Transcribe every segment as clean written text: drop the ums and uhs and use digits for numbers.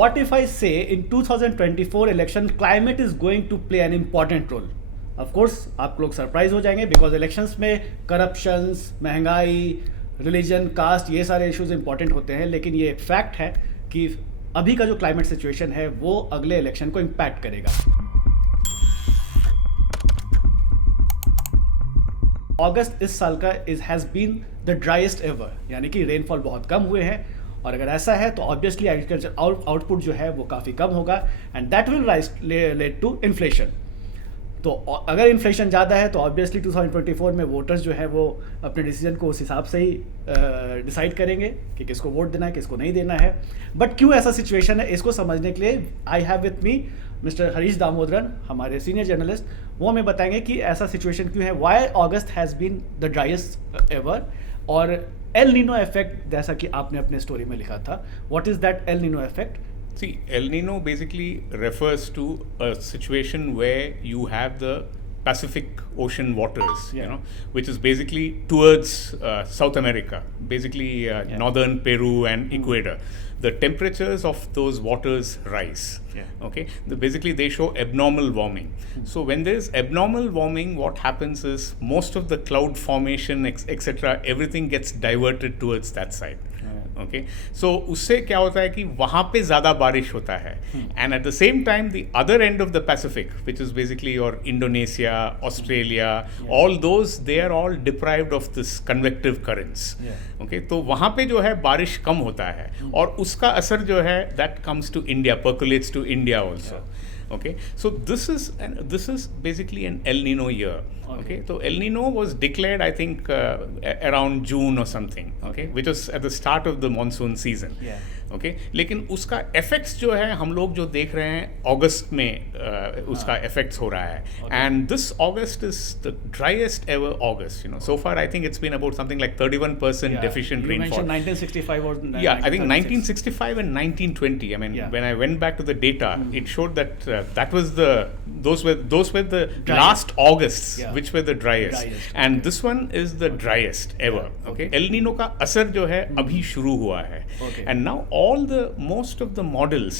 what if I say in 2024 election climate is going to play an important role? Of course आप लोग surprise हो जाएंगे because elections में corruptions, महंगाई, religion, cast, ये सारे इश्यूज इंपॉर्टेंट होते हैं, लेकिन ये एक फैक्ट है कि अभी का जो क्लाइमेट सिचुएशन है वो अगले इलेक्शन को इम्पैक्ट करेगा. अगस्त इस साल का has been the driest ever, यानी कि रेनफॉल बहुत कम हुए हैं, और अगर ऐसा है तो ऑब्वियसली एग्रीकल्चर आउटपुट जो है वो काफ़ी कम होगा and that will lead to inflation. तो अगर इन्फ्लेशन ज़्यादा है तो ऑब्वियसली 2024 में वोटर्स जो है वो अपने डिसीजन को उस हिसाब से ही डिसाइड करेंगे कि किसको वोट देना है, किसको नहीं देना है. बट क्यों ऐसा सिचुएशन है, इसको समझने के लिए I have with me mister Harish Damodaran, हमारे सीनियर जर्नलिस्ट. वो हमें बताएंगे कि ऐसा सिचुएशन क्यों है, why August has been the driest ever, और एल नीनो इफेक्ट जैसा कि आपने अपने स्टोरी में लिखा था. What is that El Nino effect? See, El Nino basically refers to a situation where you have the Pacific Ocean waters, which is basically towards South America, basically northern Peru and Ecuador. The temperatures of those waters rise. Okay, basically they show abnormal warming. So when there is abnormal warming, what happens is most of the cloud formation, etc., everything gets diverted towards that side. Okay, so उससे क्या होता है कि वहाँ पे ज़्यादा बारिश होता है, and at the same time the other end of the Pacific, which is basically your Indonesia, Australia, all those, they are all deprived of this convective currents. Okay, तो वहाँ पे जो है बारिश कम होता है, और उसका असर जो है that comes to India, percolates to India also. Okay, so this is basically an El Nino year. Okay, so El Nino was declared, I think, around June or something. Okay, which was at the start of the monsoon season. Okay, लेकिन उसका effects जो है हम लोग जो देख रहे हैं अगस्त में उसका effects हो रहा है. And this August is the driest ever August. So far I think it's been about something like 31% deficient you rainfall. You mentioned 1965 or I think 1965 and 1920. I mean, when I went back to the data, it showed that that was those were the driest. Last Augusts which were the driest. And this one is the driest ever. Okay, El Nino का असर जो है अभी शुरू हुआ है. And now most of the models,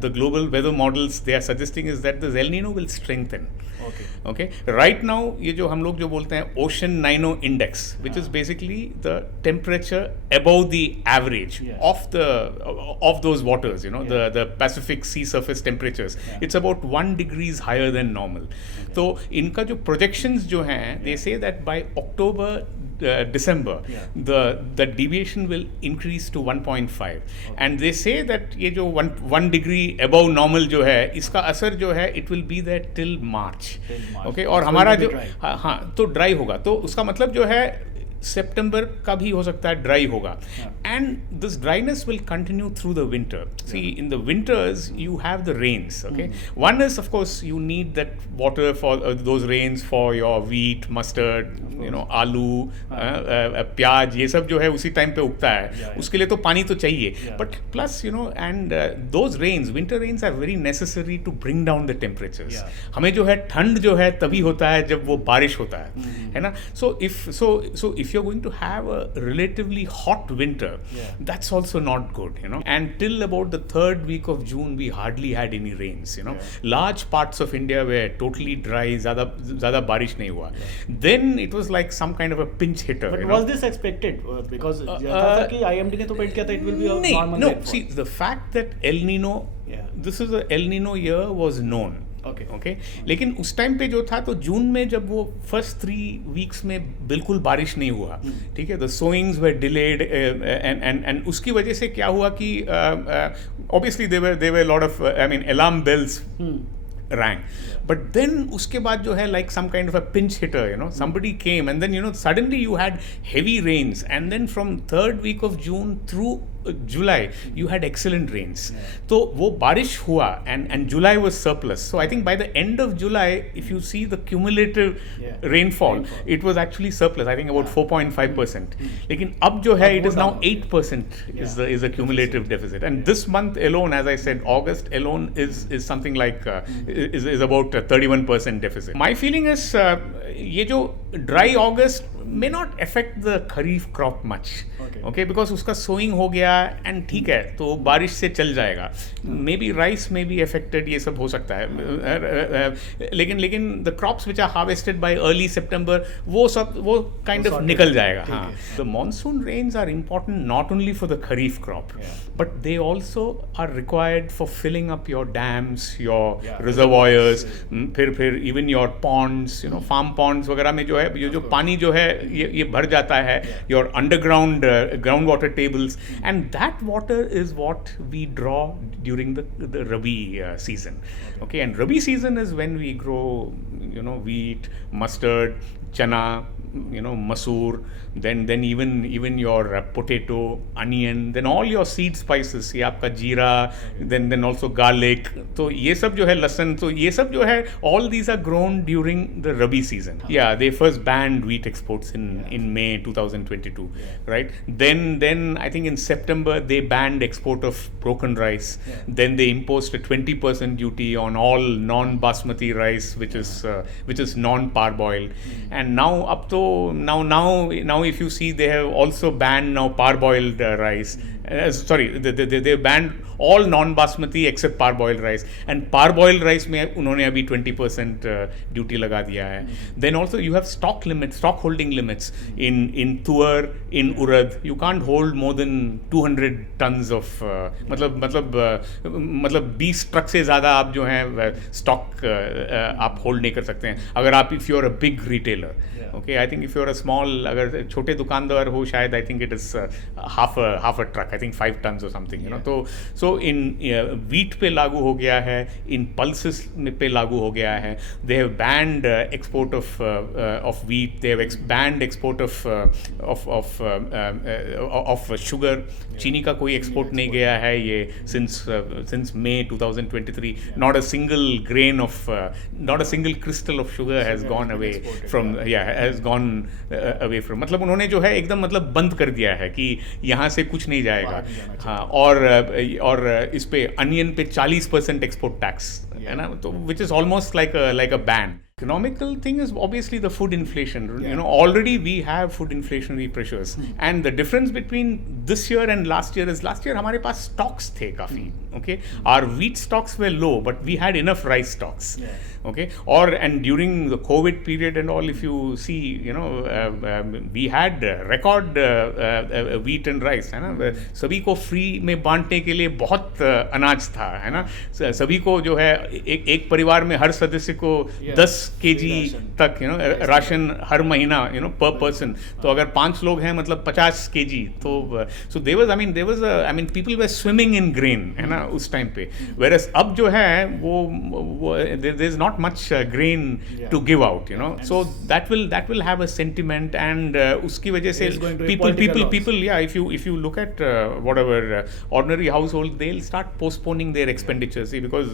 the global weather models, they are suggesting is that the El Nino will strengthen. Okay, right now ये जो हम लोग जो बोलते हैं Ocean Nino Index, which is basically the temperature above the average of those waters, the Pacific sea surface temperatures, it's about 1 degrees higher than normal. तो इनका जो projections जो हैं, they say that by October December, the deviation will increase to 1.5, and they say that ये जो 1 degree above normal जो है, इसका असर जो है it will be there till March. Okay, और हमारा जो हाँ तो ड्राई होगा, तो उसका मतलब जो है सितंबर का भी हो सकता है ड्राई होगा. And this dryness will continue through the winter. See in the winters you have the rains. Okay, one is of course you need that water for those rains for your wheat, mustard, आलू, प्याज, ये सब जो है उसी time पे उगता है, उसके लिए तो पानी तो चाहिए. But plus and those rains, winter rains are very necessary to bring down the temperatures. हमें जो है ठंड जो है तभी होता है जब वो बारिश होता है ना. So if you're going to have a relatively hot winter, that's also not good, and till about the third week of June we hardly had any rains. Large parts of India were totally dry, zyada barish nahi hua. Then it was like some kind of a pinch hitter. But was this expected? Because IMD ne to predict kiya tha it will be a normal rainfall. See, the fact that El Nino, this is a El Nino year was known. Okay, लेकिन उस time पे जो था तो जून में जब वो first 3 weeks में बिल्कुल बारिश नहीं हुआ, ठीक है, the sowings were delayed, and उसकी वजह से क्या हुआ कि obviously there lot of alarm bells rang. But then उसके बाद जो है like some kind of a pinch hitter, somebody came, and then suddenly you had heavy rains, and then from third week of June through July you had excellent rains. तो वो बारिश हुआ, and July was surplus. So I think by the end of July, if you see the cumulative rainfall, it was actually surplus. I think about 4.5%. लेकिन अब जो है it is now 8% is a cumulative deficit. And this month alone, as I said, August alone is something like is about a 31% deficit. My feeling is ये जो dry August may not affect the kharif crop much. Okay, because उसका sowing हो गया and ठीक है तो बारिश से चल जाएगा. Maybe rice may be affected, ये सब हो सकता है. लेकिन the crops which are harvested by early September वो kind of निकल जाएगा. हाँ. The monsoon rains are important not only for the kharif crop, but they also are required for filling up your dams, your reservoirs, फिर even your ponds, farm ponds वगैरह में जो है ये जो पानी जो है ये भर जाता है, your underground groundwater tables, and that water is what we draw during the Rabi season. Okay, and Rabi season is when we grow, wheat, mustard, chana, masoor, then even your potato, onion, then all your seed spices, ये आपका जीरा, then also garlic, तो ये सब जो है लहसुन, तो ये सब जो है all these are grown during the Rabi season. Yeah, they first banned wheat exports in May 2022, right? Then I think in September they banned export of broken rice. Then they imposed a 20% duty on all non-basmati rice, which is non-parboiled, and now now if you see, they have also banned now parboiled rice. They banned all non-basmati except parboiled rice, and parboiled rice में उन्होंने अभी 20% duty लगा दिया है. Then also you have stock holding limits in tuar, in urad. You can't hold more than 200 tons of मतलब 20 truck से ज़्यादा आप जो है stock आप hold नहीं कर सकते हैं. अगर आप if you're a big retailer. Okay, I think if you're a small, अगर छोटे दुकानदार हो शायद I think it is half a truck, I think 5 tons or something, so in wheat पे लागू हो गया है, in pulses पे लागू हो गया है. They have banned export of wheat. They have banned export of sugar. चीनी का कोई export नहीं गया है ये since May 2023. Not a single grain of not a single crystal of sugar has gone away from has gone away from. मतलब उन्होंने जो है एकदम मतलब बंद कर दिया है कि यहाँ से कुछ नहीं जाएगा. हाँ, और इस पे अनियन पे 40% एक्सपोर्ट टैक्स है ना, तो which is almost like a ban. Economical thing is obviously the food inflation. Already we have food inflationary pressures, and the difference between this year and last year is last year हमारे पास stocks थे काफी. Okay, our wheat stocks were low, but we had enough rice stocks. Okay, and during the COVID period and all, if you see, we had record wheat and rice, है ना. सभी को free में बांटने के लिए बहुत अनाज था, है ना. सभी को जो है एक परिवार में हर सदस्य को 10 kg तक राशन हर महीना per person. तो अगर 5 लोग हैं मतलब 50 kg. तो so there was people were swimming in grain, है ना, उस टाइम पे. Whereas अब जो है वो there is not much grain to give out, so that will have a sentiment, and उसकी वजह से people if you look at whatever ordinary household, they'll start postponing their expenditures. See, because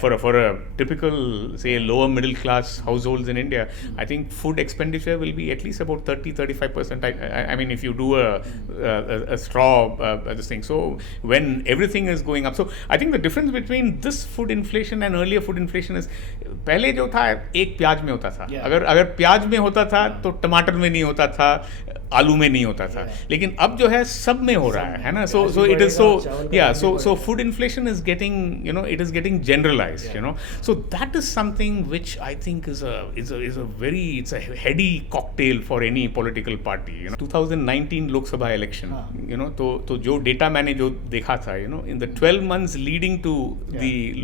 for a typical, say, lower middle class households in India, I think food expenditure will be at least about 30-35%. I mean, if you do a straw this thing. So when everything is going up, so I think the difference between this food inflation and earlier food inflation is, पहले जो था एक प्याज में होता था. अगर प्याज में होता था तो टमाटर में नहीं होता था, आलू में नहीं होता था. लेकिन अब जो है सब में हो रहा है ना. So it is so food inflation is getting it is getting generalized. So that is something which I think is a heady cocktail for any political party. 2019 Lok Sabha election. तो जो डेटा मैंने जो देखा था, in the 12 months leading to the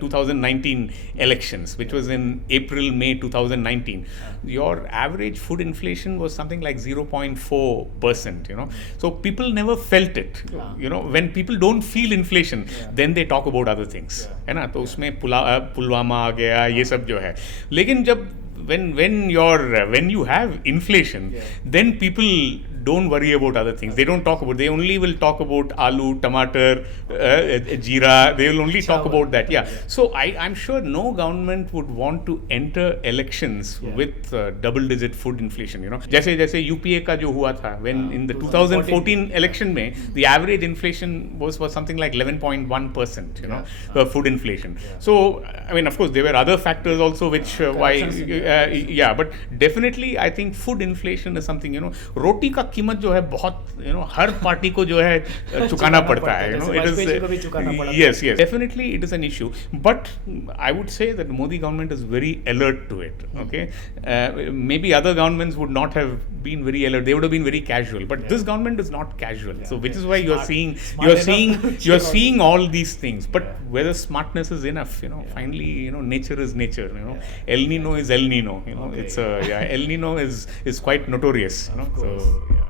2019 elections, which was in May 2019, your average food inflation was something like 0.4%. So people never felt it. When people don't feel inflation, then they talk about other things, है ना. तो उसमें पुलवामा आ गया, ये सब जो है. लेकिन जब when you have inflation, then people don't worry about other things. They don't talk about. They only will talk about aloo, tomato, jeera. They will only talk about that. Yeah. So I'm sure no government would want to enter elections with double-digit food inflation. You know, जैसे UPA का जो हुआ था when in the 2014 election में the average inflation was something like 11.1%. You know, food inflation. So I mean, of course, there were other factors also which but definitely I think food inflation is something. You know, रोटी का कीमत जो है बहुत हर party को जो है चुकाना पड़ता है. You know, it is yes, definitely it is an issue. But I would say that Modi government is very alert to it. Okay, maybe other governments would not have been very alert. They would have been very casual. But this government is not casual. So which is why you're seeing all these things. But whether smartness is enough, finally, nature is nature. El Nino is El Nino. It's El Nino is quite notorious. So. Yeah.